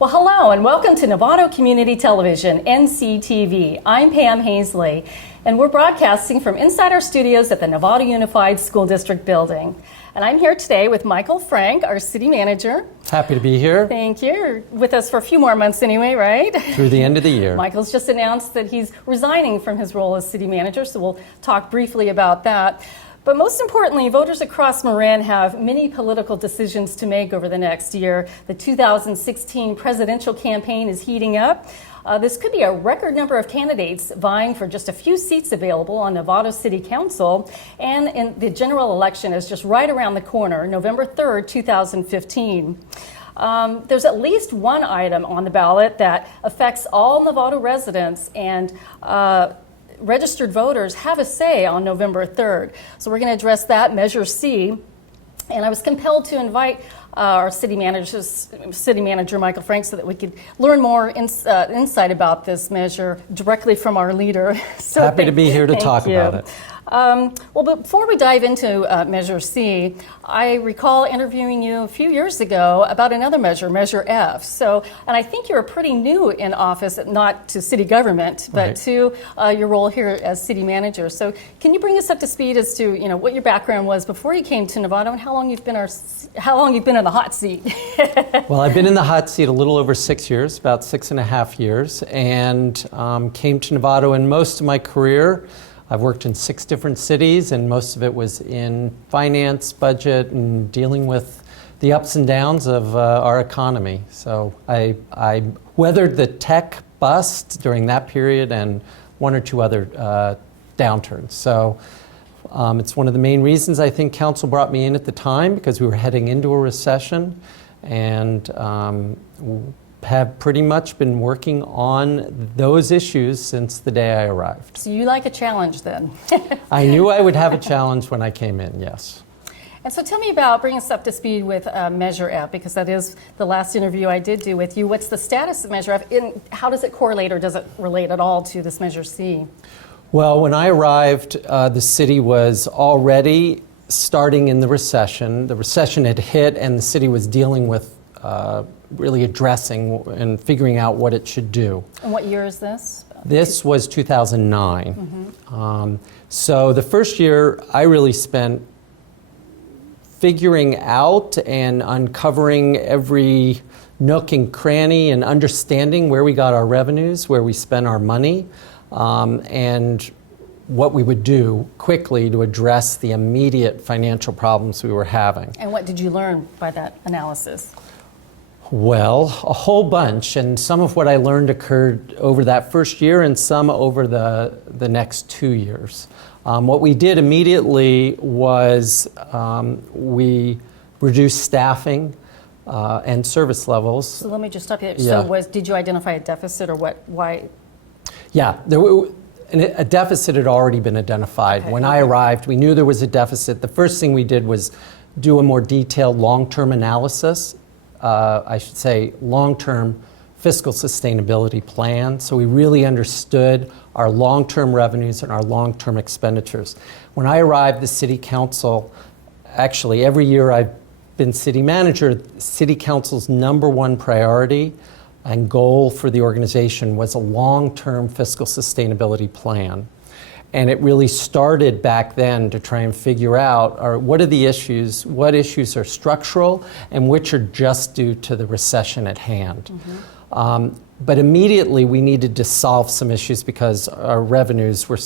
Well, hello and welcome to Novato Community Television, NCTV. I'm Pam Hazley, and we're broadcasting from inside our studios at the Novato Unified School District building. And I'm here today with Michael Frank, our city manager. Happy to be here. Thank you. You're with us for a few more months anyway, right? Through the end of the year. Michael's just announced that he's resigning from his role as city manager, so we'll talk briefly about that. But most importantly, voters across Marin have many political decisions to make over the next year. The 2016 presidential campaign is heating up. This could be a record number of candidates vying for just a few seats available on Novato City Council. And the general election is just right around the corner, November 3rd, 2015. There's at least one item on the ballot that affects all Novato residents, and registered voters have a say on November 3rd. So we're going to address that, Measure C. And I was compelled to invite our city manager, Michael Frank, so that we could learn more insight about this measure directly from our leader. So happy to be here to talk about it. Well, before we dive into Measure C, I recall interviewing you a few years ago about another measure, Measure F. So, and I think you're pretty new in office, not to city government, but right, to your role here as city manager. So, can you bring us up to speed as to what your background was before you came to Novato, and how long you've been in the hot seat? Well, I've been in the hot seat a little over 6 years, about 6.5 years, and came to Novato in most of my career. I've worked in 6 different cities, and most of it was in finance, budget, and dealing with the ups and downs of our economy. So I weathered the tech bust during that period and one or two other downturns. So it's one of the main reasons I think council brought me in at the time, because we were heading into a recession, and have pretty much been working on those issues since the day I arrived. So you like a challenge then? I knew I would have a challenge when I came in, yes. And so tell me bring us up to speed with Measure F, because that is the last interview I did do with you. What's the status of Measure F? How does it correlate, or does it relate at all to this Measure C? Well, when I arrived, the city was already starting in the recession. The recession had hit, and the city was dealing with really addressing and figuring out what it should do. And what year is this? This was 2009. Mm-hmm. So the first year I really spent figuring out and uncovering every nook and cranny and understanding where we got our revenues, where we spent our money, and what we would do quickly to address the immediate financial problems we were having. And what did you learn by that analysis? Well, a whole bunch, and some of what I learned occurred over that first year and some over the next 2 years. What we did immediately was we reduced staffing and service levels. So let me just stop you there. Yeah. So did you identify a deficit, or what? Why? Yeah, a deficit had already been identified. Okay. When I arrived, we knew there was a deficit. The first thing we did was do a more detailed long-term analysis. I should say long-term fiscal sustainability plan. So we really understood our long-term revenues and our long-term expenditures. When I arrived, the city council, actually every year I've been city manager, city council's #1 priority and goal for the organization was a long-term fiscal sustainability plan. And it really started back then to try and figure out what are the issues, what issues are structural, and which are just due to the recession at hand. Mm-hmm. But immediately we needed to solve some issues because our revenues were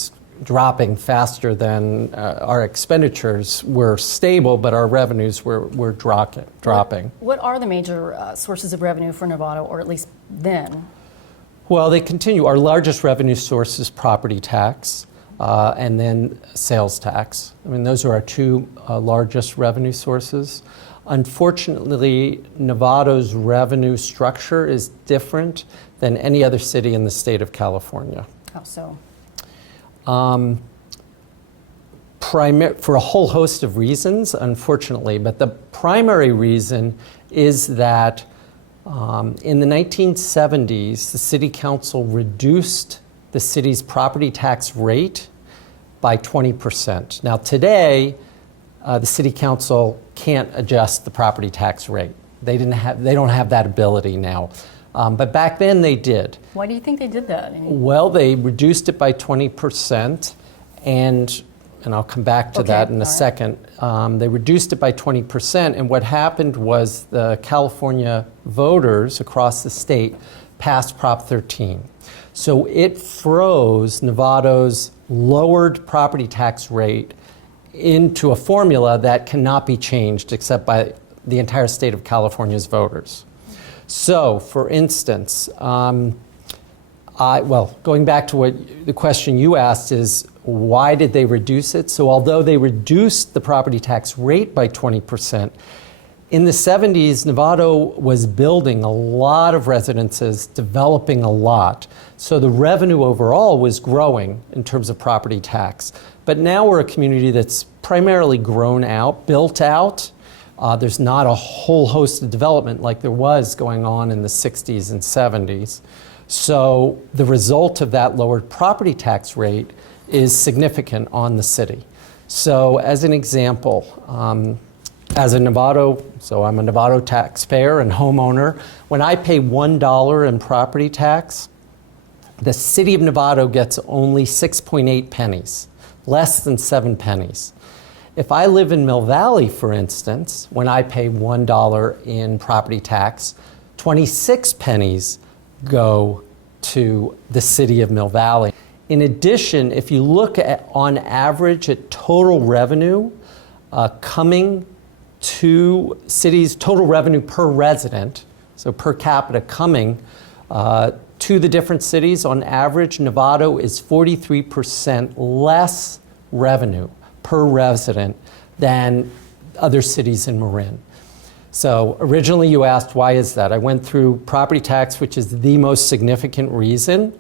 dropping faster than our expenditures were stable, but our revenues were dropping. What are the major sources of revenue for Novato, or at least then? Well, they continue. Our largest revenue source is property tax. And then sales tax. I mean, those are our 2 largest revenue sources. Unfortunately, Novato's revenue structure is different than any other city in the state of California. How so? For a whole host of reasons, unfortunately, but the primary reason is that in the 1970s, the city council reduced the city's property tax rate by 20%. Now today, the city council can't adjust the property tax rate. They don't have that ability now. But back then they did. Why do you think they did that? Well, they reduced it by 20%, and I'll come back to that in a second. They reduced it by 20%, and what happened was the California voters across the state passed Prop 13. So it froze Novato's lowered property tax rate into a formula that cannot be changed except by the entire state of California's voters. So, for instance, going back to what the question you asked is, why did they reduce it? So although they reduced the property tax rate by 20%, in the 70s, Novato was building a lot of residences, developing a lot. So the revenue overall was growing in terms of property tax. But now we're a community that's primarily grown out, built out. There's not a whole host of development like there was going on in the 60s and 70s. So the result of that lowered property tax rate is significant on the city. So as an example, as a Novato, so I'm a Novato taxpayer and homeowner, when I pay $1 in property tax, the city of Novato gets only 6.8 pennies, less than 7 pennies. If I live in Mill Valley, for instance, when I pay $1 in property tax, 26 pennies go to the city of Mill Valley. In addition, if you look at, on average, at total revenue coming to cities, total revenue per resident, so per capita coming to the different cities, on average, Novato is 43% less revenue per resident than other cities in Marin. So originally you asked, why is that? I went through property tax, which is the most significant reason.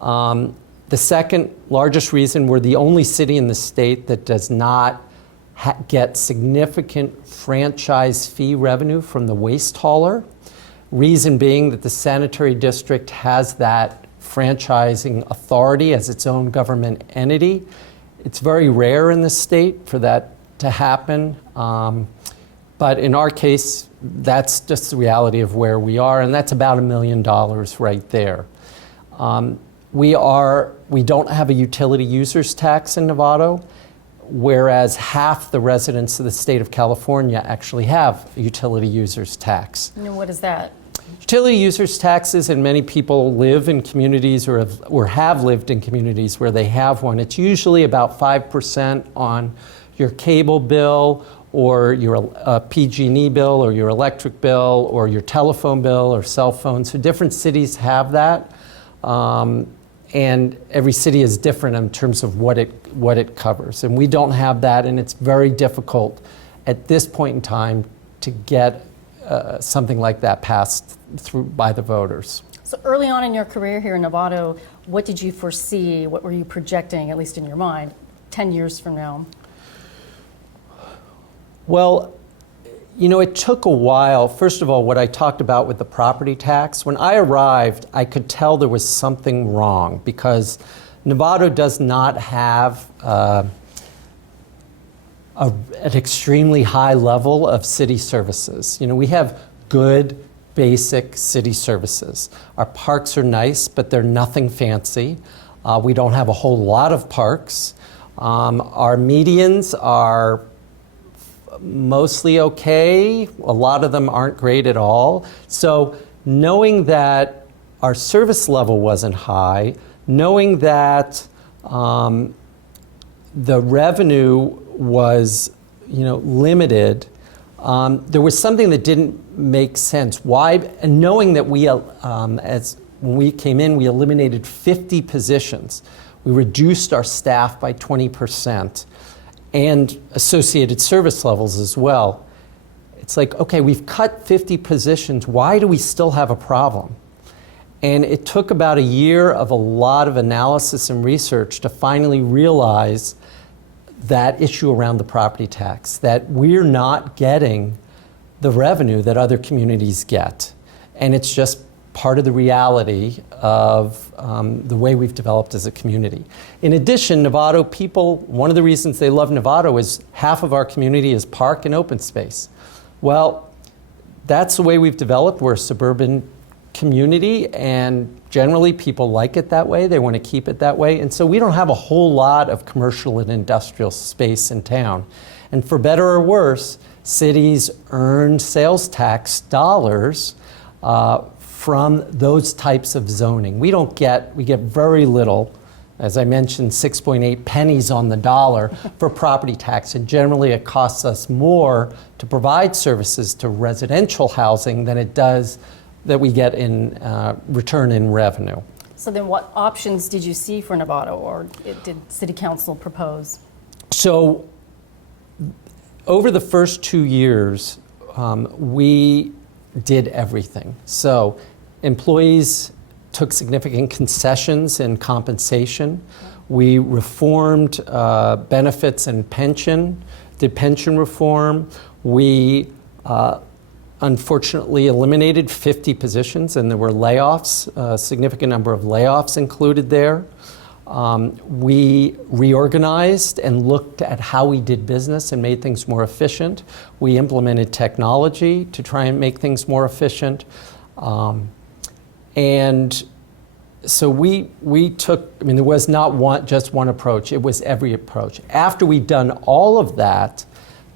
The second largest reason, we're the only city in the state that does not get significant franchise fee revenue from the waste hauler. Reason being that the sanitary district has that franchising authority as its own government entity. It's very rare in the state for that to happen. But in our case, that's just the reality of where we are, and that's about $1 million right there. We don't have a utility users tax in Novato, whereas half the residents of the state of California actually have a utility users tax. And what is that? Utility users taxes, and many people live in communities or have lived in communities where they have one. It's usually about 5% on your cable bill or your PG&E bill or your electric bill or your telephone bill or cell phone. So different cities have that. And every city is different in terms of what it covers. And we don't have that, and it's very difficult at this point in time to get something like that passed through by the voters. So early on in your career here in Novato, what did you foresee? What were you projecting, at least in your mind, 10 years from now? Well, you know, it took a while. First of all, what I talked about with the property tax, when I arrived, I could tell there was something wrong because Novato does not have an extremely high level of city services. You know, we have good, basic city services. Our parks are nice, but they're nothing fancy. We don't have a whole lot of parks. Our medians are mostly okay. A lot of them aren't great at all. So knowing that our service level wasn't high, knowing that the revenue was, you know, limited, there was something that didn't make sense. Why? And knowing that when we came in, we eliminated 50 positions. We reduced our staff by 20%. And associated service levels as well. It's like, okay, we've cut 50 positions. Why do we still have a problem? And it took about a year of a lot of analysis and research to finally realize that issue around the property tax, that we're not getting the revenue that other communities get. And it's just part of the reality of the way we've developed as a community. In addition, Novato people, one of the reasons they love Novato is half of our community is park and open space. Well, that's the way we've developed. We're a suburban community, and generally people like it that way. They want to keep it that way. And so we don't have a whole lot of commercial and industrial space in town. And for better or worse, cities earn sales tax dollars from those types of zoning. We get very little, as I mentioned, 6.8 pennies on the dollar for property tax. And generally it costs us more to provide services to residential housing than it does that we get in return in revenue. So then what options did you see for Novato, or did City Council propose? So over the first 2 years, we did everything. So employees took significant concessions in compensation. We reformed benefits and pension, did pension reform. We unfortunately eliminated 50 positions, and there were layoffs, a significant number of layoffs included there. We reorganized and looked at how we did business and made things more efficient. We implemented technology to try and make things more efficient. And so we took, I mean, there was not just one approach, it was every approach. After we'd done all of that,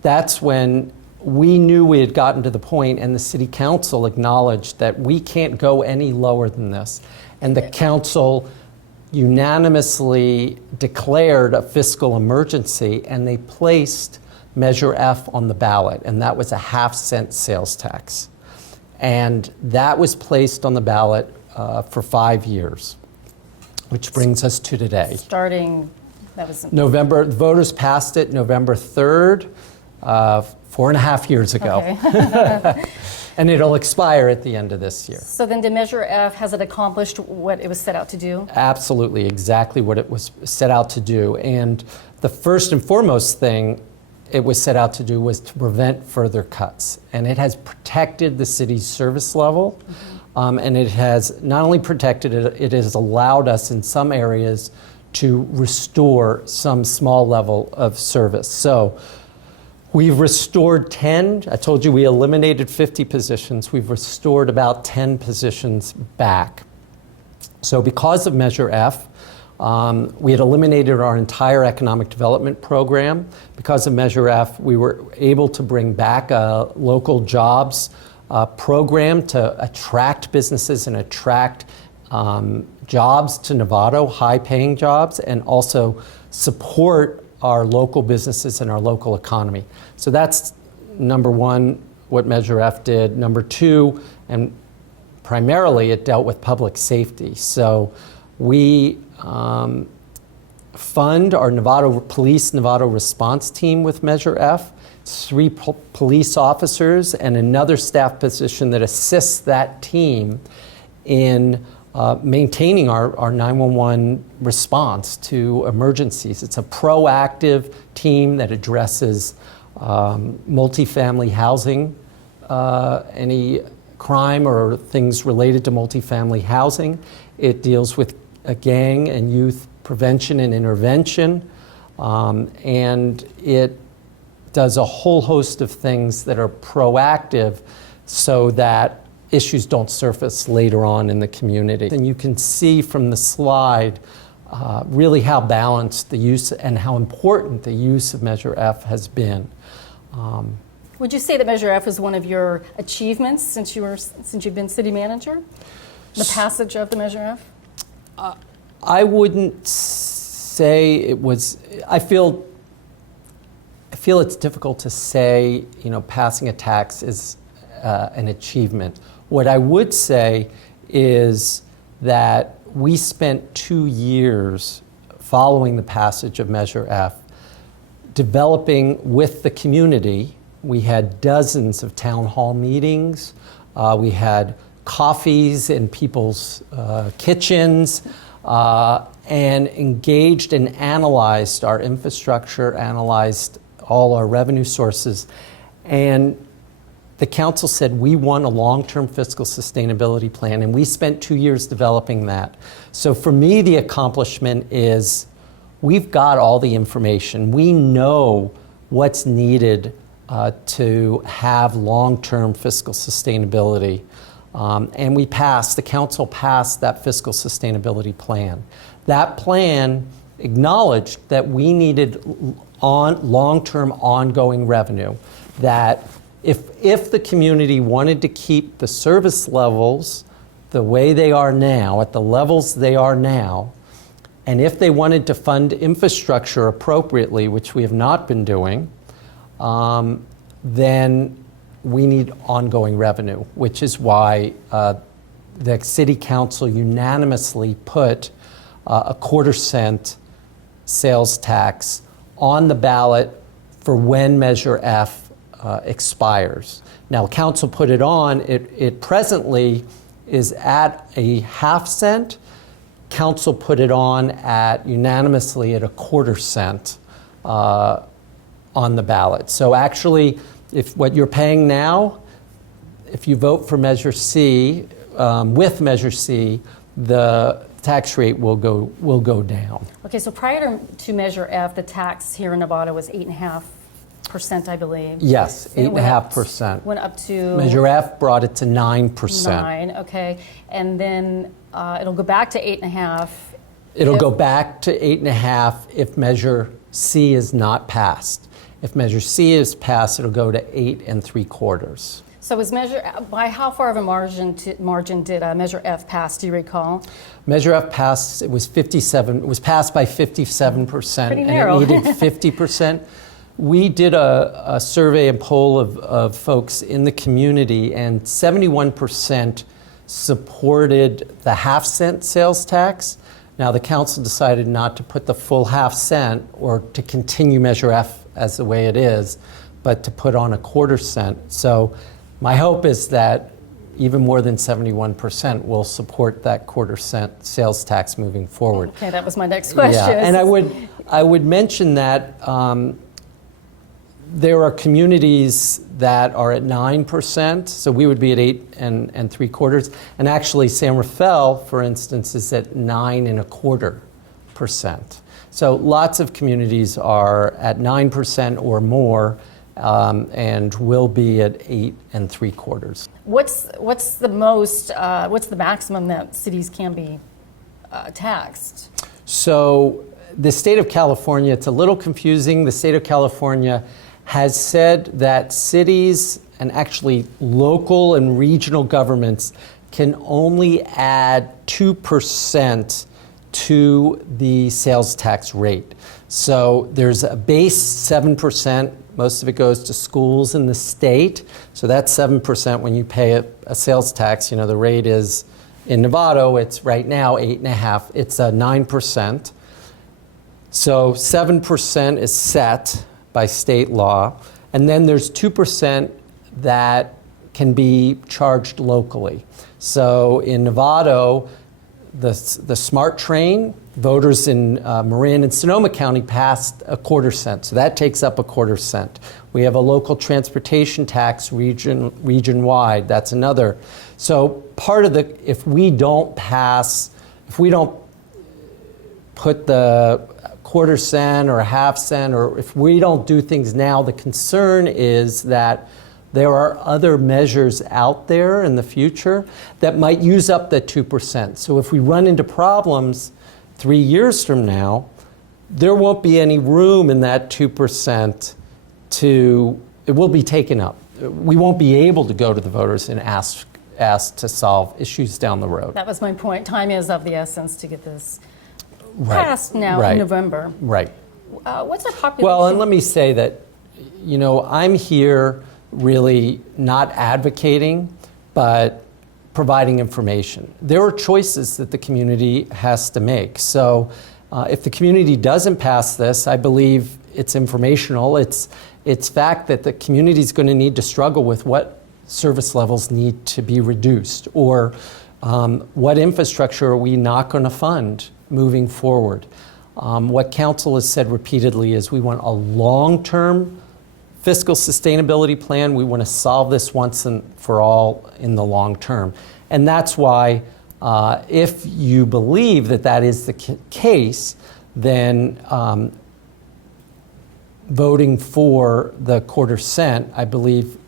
that's when we knew we had gotten to the point, and the City Council acknowledged that we can't go any lower than this. And the council unanimously declared a fiscal emergency, and they placed Measure F on the ballot, and that was a half-cent sales tax. And that was placed on the ballot for 5 years, which brings us to today. Starting, that was November, the voters passed it November 3rd, 4.5 years ago. Okay. And it'll expire at the end of this year. So then the Measure F, has it accomplished what it was set out to do? Absolutely, exactly what it was set out to do. And the first and foremost thing it was set out to do was to prevent further cuts. And it has protected the city's service level. And it has not only protected it, it has allowed us in some areas to restore some small level of service. So we've restored 10. I told you we eliminated 50 positions. We've restored about 10 positions back. So because of Measure F, we had eliminated our entire economic development program. Because of Measure F, we were able to bring back a local jobs program to attract businesses and attract jobs to Novato, high-paying jobs, and also support our local businesses and our local economy. So that's number one, what Measure F did. Number two, and primarily it dealt with public safety. So we fund our Novato response team with Measure F, 3 police officers and another staff position that assists that team in maintaining our 911 response to emergencies. It's a proactive team that addresses multifamily housing, any crime or things related to multifamily housing. It deals with gang and youth prevention and intervention, and it does a whole host of things that are proactive so that issues don't surface later on in the community. And you can see from the slide really how balanced the use and how important the use of Measure F has been. Would you say that Measure F is one of your achievements since you've been city manager? The passage of the Measure F? I wouldn't say it was. I feel it's difficult to say, passing a tax is an achievement. What I would say is that we spent 2 years following the passage of Measure F developing with the community. We had dozens of town hall meetings. We had coffees in people's kitchens and engaged and analyzed our infrastructure, analyzed all our revenue sources. And the council said we want a long-term fiscal sustainability plan, and we spent 2 years developing that. So for me, the accomplishment is we've got all the information. We know what's needed to have long-term fiscal sustainability. And the council passed that fiscal sustainability plan. That plan acknowledged that we needed long-term ongoing revenue, that if the community wanted to keep the service levels the way they are now, at the levels they are now, and if they wanted to fund infrastructure appropriately, which we have not been doing, then we need ongoing revenue, which is why the City Council unanimously put a 1/4 cent sales tax on the ballot for when Measure F expires. Now, Council put it on. It presently is at a 1/2 cent. Council put it on unanimously at a 1/4 cent on the ballot. So actually, if what you're paying now, if you vote for Measure C, with Measure C, the tax rate will go down. Okay, so prior to Measure F, the tax here in Novato was 8.5%, I believe. Yes, And it went up 8.5%. Went up to Measure F brought it to 9%. 9. Okay, and then it'll go back to 8.5. It'll go back to 8.5 if Measure C is not passed. If Measure C is passed, it'll go to 8.75. So by how far of a margin did Measure F pass? Do you recall? Measure F passed. It was 57. It was passed by 57%, Pretty and narrow. it needed 50%. We did a survey and poll of folks in the community, and 71% supported the 1/2 cent sales tax. Now, the council decided not to put the full 1/2 cent or to continue Measure F as the way it is, but to put on a 1/4 cent. So my hope is that even more than 71% will support that 1/4 cent sales tax moving forward. Okay, that was my next question. Yeah, and I would mention that there are communities that are at 9%, so we would be at 8.75, and actually San Rafael, for instance, is at 9.25%. So lots of communities are at 9% or more, and will be at 8.75. What's the maximum that cities can be taxed? So the state of California, it's a little confusing. The state of California has said that cities and actually local and regional governments can only add 2% to the sales tax rate. So there's a base 7%. Most of it goes to schools in the state. So that's 7% when you pay a sales tax. You know, the rate is, in Novato, it's right now 8.5. It's 9%. So 7% is set by state law. And then there's 2% that can be charged locally. So in Novato, the SMART train, voters in Marin and Sonoma County passed a 1/4 cent. So that takes up a 1/4 cent. We have a local transportation tax region-wide. That's another. So part of if we don't put the 1/4 cent or a 1/2 cent, or if we don't do things now, the concern is that there are other measures out there in the future that might use up the 2%. So if we run into problems 3 years from now, there won't be any room in that 2% it will be taken up. We won't be able to go to the voters and ask to solve issues down the road. That was my point. Time is of the essence to get this passed now in November. Right. What's our population? Well, and let me say that, you know, I'm here really not advocating, but providing information. There are choices that the community has to make. So if the community doesn't pass this, I believe it's informational. It's fact that the community is going to need to struggle with what service levels need to be reduced, or what infrastructure are we not going to fund moving forward. What council has said repeatedly is we want a long-term fiscal sustainability plan. We want to solve this once and for all in the long term. And that's why if you believe that that is the case, then voting for the 1/4 cent, I believe,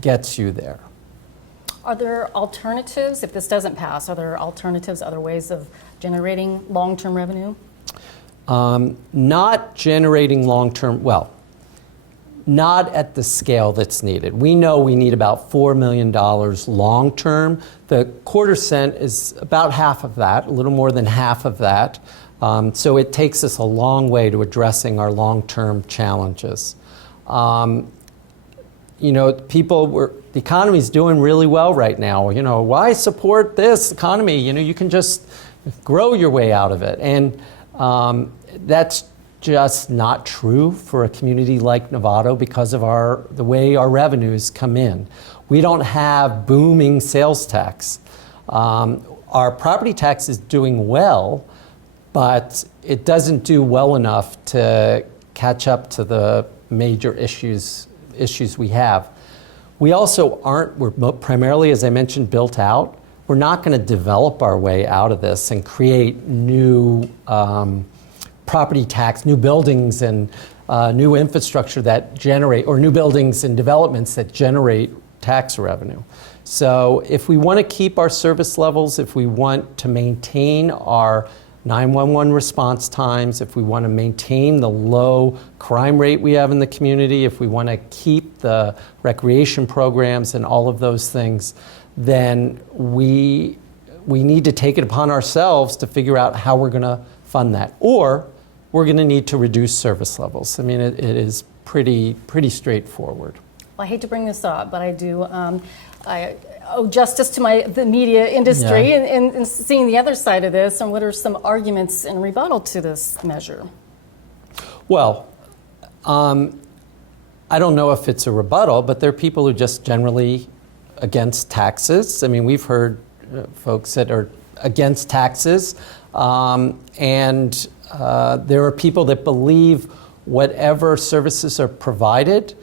gets you there. Are there alternatives, if this doesn't pass, are there alternatives, other ways of generating long-term revenue? Not generating long-term, well, not at the scale that's needed. We know we need about $4 million long-term. The quarter cent is about half of that, a little more than half of that. So it takes us a long way to addressing our long-term challenges. You know, the economy's doing really well right now. You know, why support this economy? You know, you can just grow your way out of it. And that's just not true for a community like Novato because of the way our revenues come in. We don't have booming sales tax. Our property tax is doing well, but it doesn't do well enough to catch up to the major issues we have. We also we're primarily, as I mentioned, built out. We're not going to develop our way out of this and create new property tax, new buildings and new infrastructure that generate, or new buildings and developments that generate tax revenue. So if we want to keep our service levels, if we want to maintain our 911 response times, if we want to maintain the low crime rate we have in the community, if we want to keep the recreation programs and all of those things, then we need to take it upon ourselves to figure out how we're going to fund that. Or we're going to need to reduce service levels. I mean, it is pretty straightforward. Well, I hate to bring this up, but I do. I owe justice to the media industry in seeing the other side of this. And what are some arguments in rebuttal to this measure? Well, I don't know if it's a rebuttal, but there are people who just generally against taxes. I mean, we've heard folks that are against taxes, and there are people that believe whatever services are provided,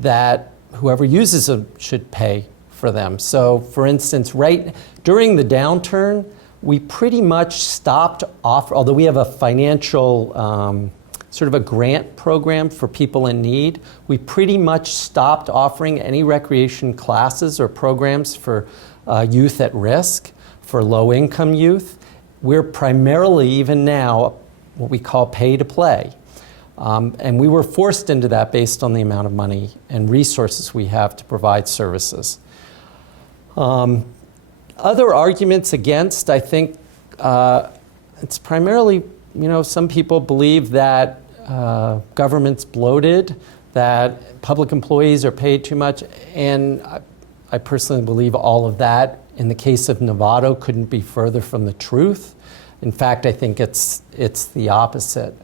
that whoever uses them should pay for them. So, for instance, during the downturn, we pretty much stopped although we have a financial sort of a grant program for people in need, we pretty much stopped offering any recreation classes or programs for youth at risk, for low-income youth. We're primarily, even now, what we call pay to play. And we were forced into that based on the amount of money and resources we have to provide services. Other arguments against, I think, it's primarily, you know, some people believe that government's bloated, that public employees are paid too much, and I personally believe all of that, in the case of Novato, couldn't be further from the truth. In fact, I think it's the opposite.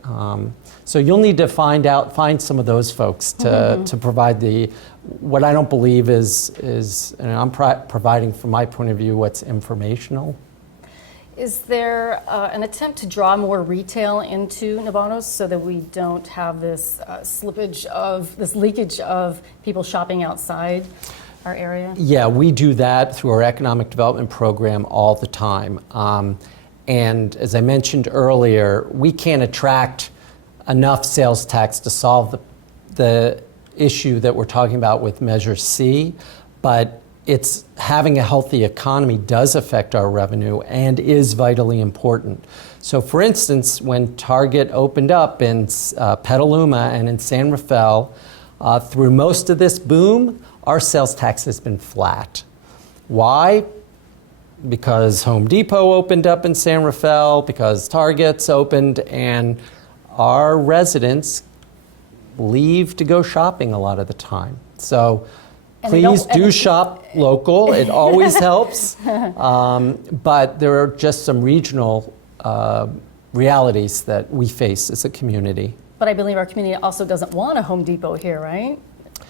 So you'll need to find some of those folks to provide what I don't believe is and I'm providing from my point of view what's informational. Is there an attempt to draw more retail into Novato so that we don't have this leakage of people shopping outside our area? Yeah, we do that through our economic development program all the time. And as I mentioned earlier, we can't attract enough sales tax to solve the issue that we're talking about with Measure C, but having a healthy economy does affect our revenue and is vitally important. So for instance, when Target opened up in Petaluma and in San Rafael, through most of this boom, our sales tax has been flat. Why? Because Home Depot opened up in San Rafael, because Target's opened, and our residents leave to go shopping a lot of the time. So please do shop local. It always helps. But there are just some regional realities that we face as a community. But I believe our community also doesn't want a Home Depot here, right?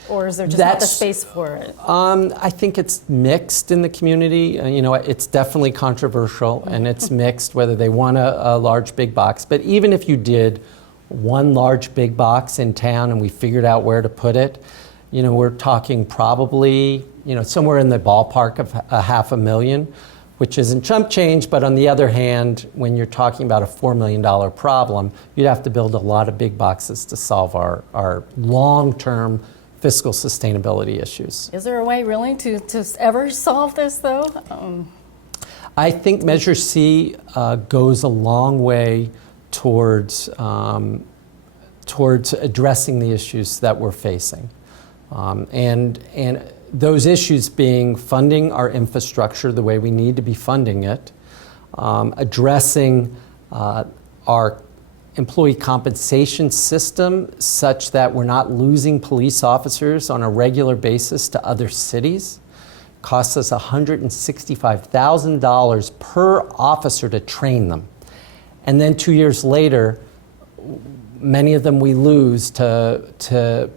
Or is there just not the space for it? I think it's mixed in the community. It's definitely controversial, and it's mixed whether they want a large big box. But even if you did one large big box in town and we figured out where to put it, we're talking probably, somewhere in the ballpark of $500,000, which isn't chump change. But on the other hand, when you're talking about a $4 million problem, you'd have to build a lot of big boxes to solve our long-term fiscal sustainability issues. Is there a way really to ever solve this though? I think Measure C goes a long way towards addressing the issues that we're facing. And those issues being funding our infrastructure the way we need to be funding it, addressing our employee compensation system such that we're not losing police officers on a regular basis to other cities. Costs us $165,000 per officer to train them. And then 2 years later, many of them we lose to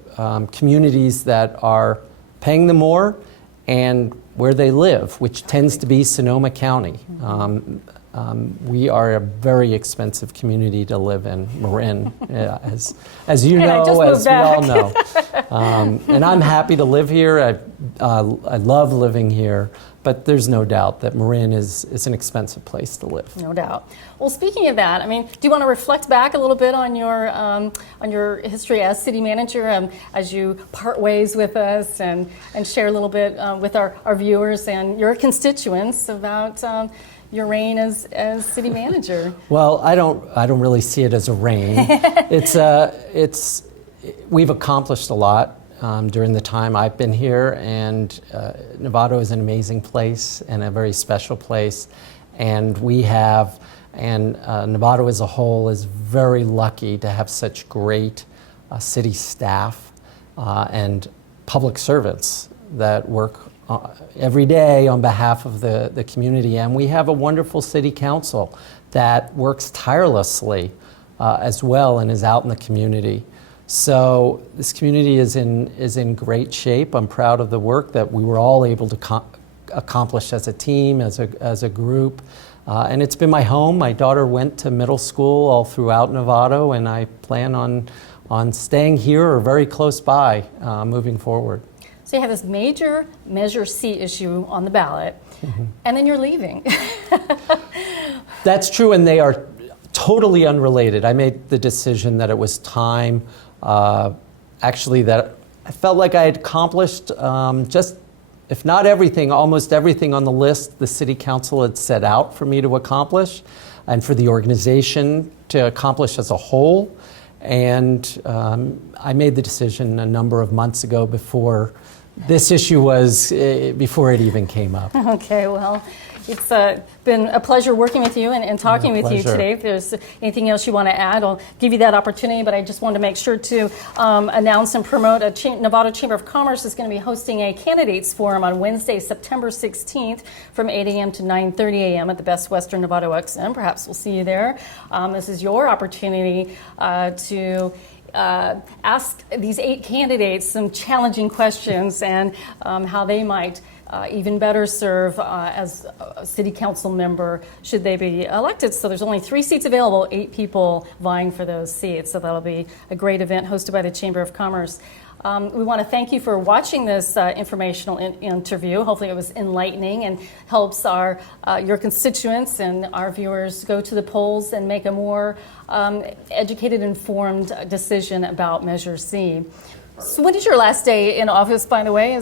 communities that are paying them more and where they live, which tends to be Sonoma County. We are a very expensive community to live in, Marin, as you know, as we all know. And I'm happy to live here. I love living here, but there's no doubt that Marin is an expensive place to live. No doubt. Well, speaking of that, I mean, do you want to reflect back a little bit on your history as city manager, as you part ways with us, and share a little bit with our viewers and your constituents about your reign as city manager? Well, I don't really see it as a reign. We've accomplished a lot during the time I've been here, and Novato is an amazing place and a very special place, and Novato as a whole is very lucky to have such great city staff and public servants that work every day on behalf of the community. And we have a wonderful city council that works tirelessly as well and is out in the community. So this community is in great shape. I'm proud of the work that we were all able to accomplish as a team, as a group. And it's been my home. My daughter went to middle school all throughout Novato, and I plan on staying here or very close by moving forward. So you have this major Measure C issue on the ballot, and then you're leaving. That's true, and they are totally unrelated. I made the decision that it was time, actually, that I felt like I had accomplished just, if not everything, almost everything on the list the City Council had set out for me to accomplish and for the organization to accomplish as a whole. And I made the decision a number of months ago before this issue before it even came up. Okay, well, it's been a pleasure working with you and talking with you today. If there's anything else you want to add, I'll give you that opportunity, but I just wanted to make sure to announce and promote Novato Chamber of Commerce is going to be hosting a candidates forum on Wednesday, September 16th from 8 a.m. to 9:30 a.m. at the Best Western Novato XM. Perhaps we'll see you there. This is your opportunity to ask these 8 candidates some challenging questions and how they might even better serve as a city council member should they be elected. So there's only 3 seats available, 8 people vying for those seats. So that'll be a great event hosted by the Chamber of Commerce. We want to thank you for watching this informational interview. Hopefully it was enlightening and helps your constituents and our viewers go to the polls and make a more educated, informed decision about Measure C. So when is your last day in office, by the way?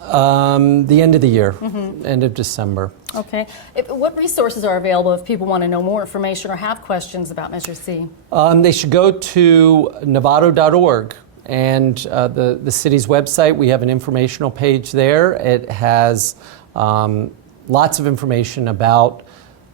The end of the year, end of December. Okay. What resources are available if people want to know more information or have questions about Measure C? They should go to novato.org. And the city's website, we have an informational page there. It has lots of information about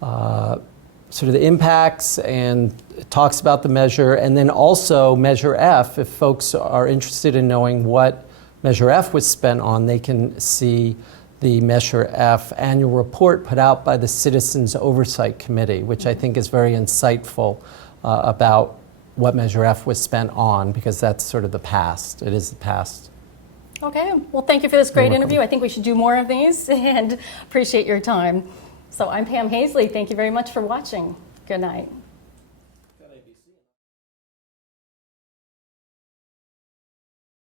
sort of the impacts, and it talks about the measure. And then also Measure F, if folks are interested in knowing what Measure F was spent on, they can see the Measure F annual report put out by the Citizens Oversight Committee, which I think is very insightful about what Measure F was spent on, because that's sort of the past. It is the past. Okay. Well, thank you for this great interview. I think we should do more of these, and appreciate your time. So I'm Pam Hazley. Thank you very much for watching. Good night.